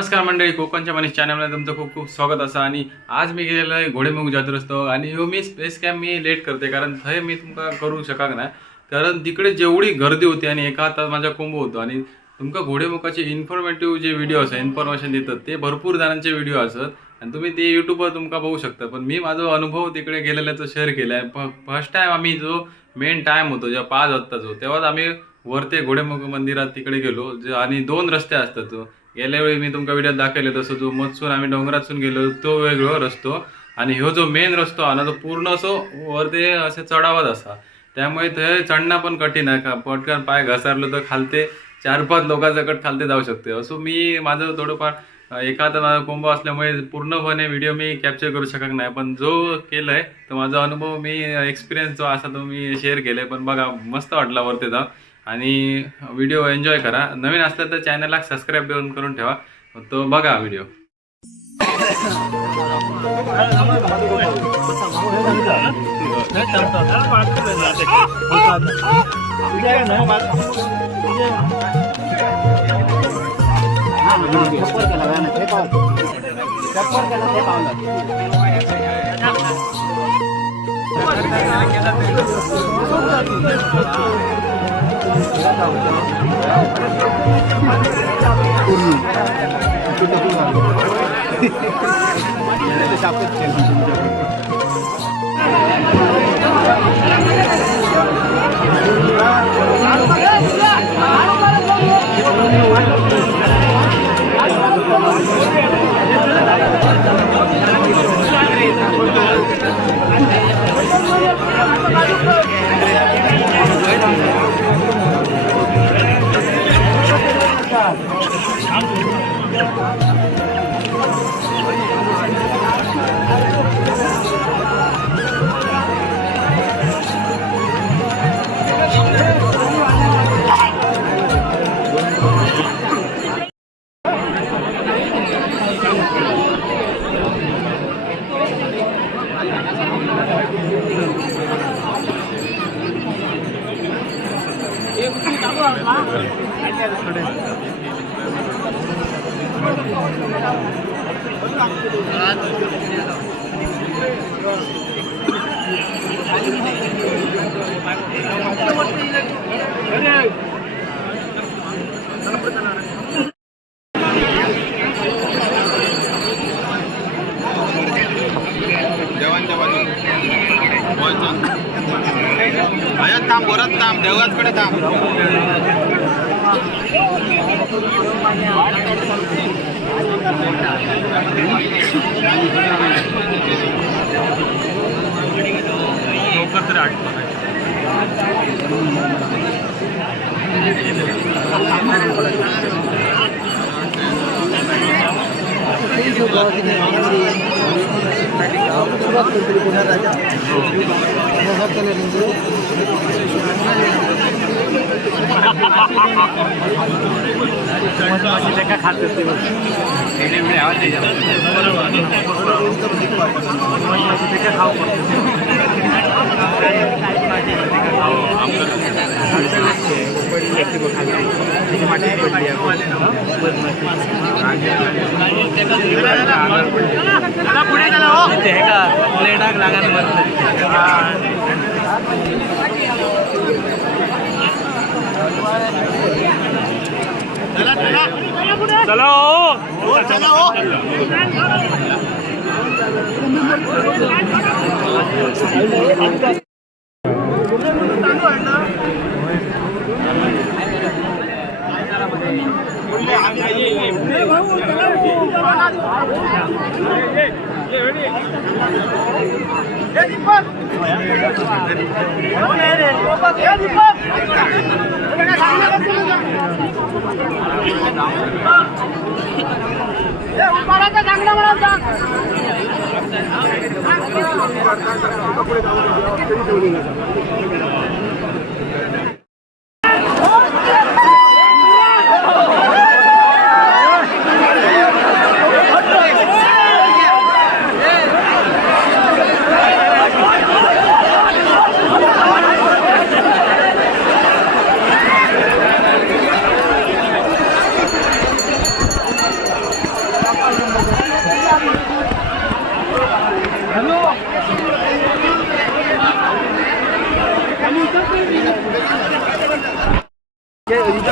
नमस्कार मंडळी, कोकणच्या मनीष चॅनलमध्ये तुमचं खूप खूप स्वागत असा. आणि आज मी गेलेलो आहे घोडेमुख जात्रेस्तव. आणि ह्यो मी स्पेस कॅम्प मी लेट करते कारण थंय मी तुमका करू शकत नाही, कारण तिकडे जेवढी गर्दी होती आणि एका हातात माझा कोंबो होतो. आणि तुमका घोडेमुखाचे इन्फॉर्मेटिव्ह जे व्हिडिओ असतात, इन्फॉर्मेशन देतात ते भरपूर जणांचे व्हिडिओ असतात आणि तुम्ही ते यूट्यूबवर तुमका बघू शकता. पण मी माझा अनुभव तिकडे गेलेल्याचा शेअर केला आहे. फर्स्ट टाइम आम्ही जो मेन टाइम होतो जेव्हा 5 वाजताचा तेव्हाच आम्ही वरते घोडेमुख मंदिरात तिकडे गेलो. आणि 2 रस्ते असतात. गेल्या वेळी मी तुमका व्हिडिओ दाखवले तसं जो मधसून आम्ही डोंगरातून गेलो तो वेगळो रस्तो, आणि ह्यो जो मेन रस्तो आहे ना तो पूर्ण असो वरते असे चढावत असा. त्यामुळे ते चढणं पण कठीण आहे. का पटकन पाय घसरलो तर खालते 4-5 लोकांसकट खालते जाऊ शकते. असो मी माझं थोडंफार एखादा माझा कोंबो असल्यामुळे पूर्णपणे व्हिडिओ मी कॅप्चर करू शकत नाही, पण जो केलाय तो माझा अनुभव मी एक्सपिरियन्स जो असा तो मी शेअर केलाय. पण बघा मस्त वाटला वरती जाऊन. आणि व्हिडिओ एन्जॉय करा. नवीन असलं तर चॅनलला सबस्क्राईब करून ठेवा. तो बघा व्हिडिओ. थांब वरत थांब देवळाकडे थांब. लवकर तरी आठ चला हो चला हो.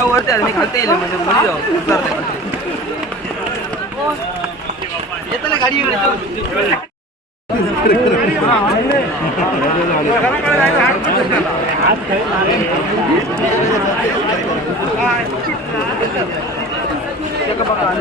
वरती मी खालता येईल म्हणजे मध्ये जाऊ येताना गाडी बघा